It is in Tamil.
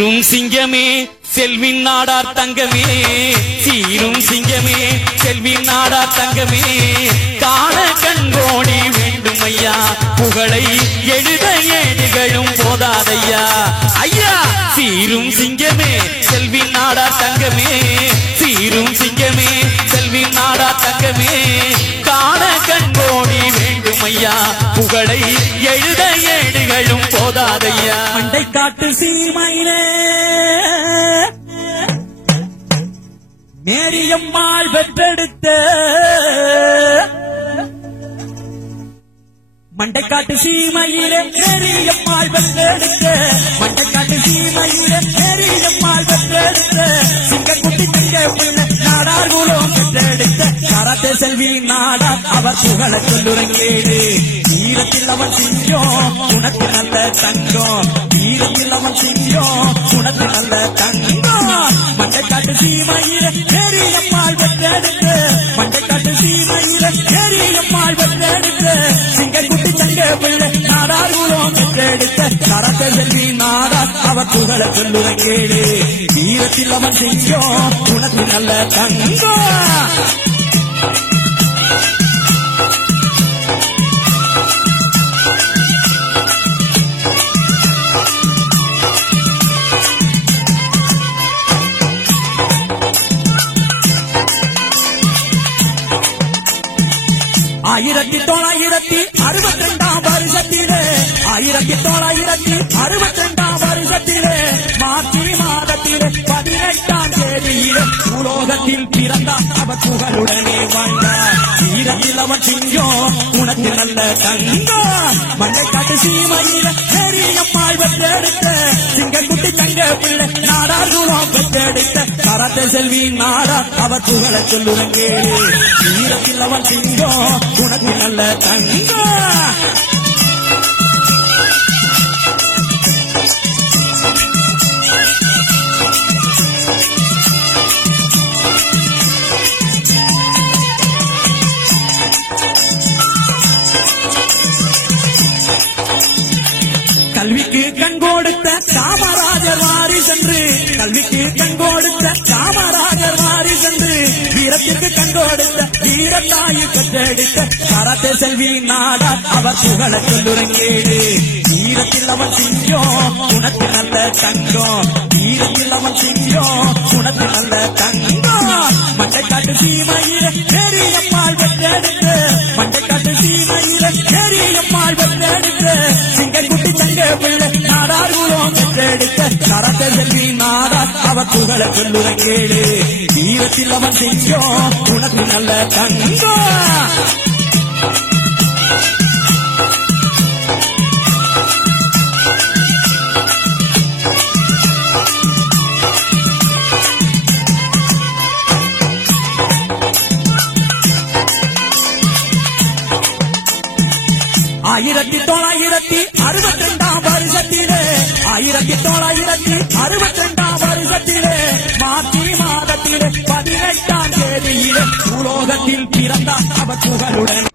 சீரும் சிங்கமே செல்வின் நாடார் தங்கமே, சீரும் சிங்கமே செல்வின் நாடார் தங்கமே, காண கண்கோடி வேண்டும் ஐயா, புகழை எழுத ஏடுகளும் போதாதையா ஐயா. சீரும் சிங்கமே செல்வின் நாடார் தங்கமே, சீரும் சிங்கமே செல்வின் நாடார் தங்கமே, காண கண்கோடி வேண்டும் ஐயா, புகழை எழுத ஏடுகளும் போதாதையா. மண்டை காட்டு சீமையிலே மேரியம்மாள் பெற்றெடுத்த, மண்டைக்காட்டு சீமையிலே மேரியம்மாள் பெற்றெடுத்த, மண்டைக்காட்டு சீமையிலே மேரியம்மாள் பெற்றெடுத்த, சிங்கக்குட்டி தங்க பிள்ளை நாடார் குலம் பெற்றெடுத்த, கராத்தே செல்வி நாடார் அவர் புகழ சொல்லுறங்கேடு. வீரத்தில் அவன் சிங்கம் உனக்கு நல்ல தங்கம், வீரத்தில் அவன் சிங்கம் உனக்கு நல்ல தங்கம். மண்டைக்காட்டு சீமையிலே மேரியம்மாள் பெற்றெடுத்த, மண்டைக்காட்டு சீமையிலே மேரியம்மாள் பெற்றெடுத்த, சிங்கக்குட்டி தங்க பிள்ளை நாடார் குலம் பெற்றெடுத்த, கராத்தே செல்வி நாடார் அவர் புகழ சொல்லுறங்கேடு. வீரத்தில் அவன் சிங்கம் உனக்கு நல்ல தங்கம். ஆயிரத்தி 1962 வருஷத்திலே, 1962 வருஷத்திலே, மார்ச் மாதத்திலே 18ஆம் தேதியிலே உலோகத்தில் பிறந்தார் அவர் புகழுடனே வாழ்ந்தார். வீரத்தில் அவன் சிங்கம் உனக்கு நல்ல தங்கம். மண்டைக்காட்டு சீமையிலே மேரியம்மாள் பெற்றெடுத்த, சிங்கக்குட்டி தங்க பிள்ளை நாடார் குலம் பெற்றெடுத்த, கராத்தே செல்வி நாடார் அவர் புகழ சொல்லுறங்கேடு. வீரத்தில் அவன் சிங்கம் உனக்கு நல்ல தங்கம். கல்விக்கு கண் கொடுத்த காமராஜர் வாரிசென்று, கல்விக்கு கண் கொடுத்த காமராஜர் வாரிசென்று, வீரத்திற்கு கண் கொடுத்த வீரத்தாயு பெற்றெடுத்த, கராத்தே செல்வி நாடார் அவர் புகழ சொல்லுறங்கேடு. வீரத்தில் அவன் சிங்கம் உனக்கு நல்ல தங்கம், வீரத்தில் அவன் சிங்கம் உனக்கு நல்ல தங்கம். மண்டைக்காட்டு சீமையிலே மேரியம்மாள் பெற்றெடுத்த, மண்டைக்காட்டு சீமையிலே மேரியம்மாள் பெற்றெடுத்த, சிங்கக்குட்டி தங்க பிள்ளை நாடார் குலம் பெற்றெடுத்த, கராத்தே செல்வி நாடார் அவர் புகழ சொல்லுறங்கேடு. வீரத்தில் அவன் சிங்கம் உனக்கு நல்ல தங்கம். ஆயிரத்தி 1962 வருஷத்திலே, 1962 வருஷத்திலே, மார்ச் மாதத்திலே 18ஆம் தேதியிலே உலோகத்தில் பிறந்தார் அவர் புகழுடன்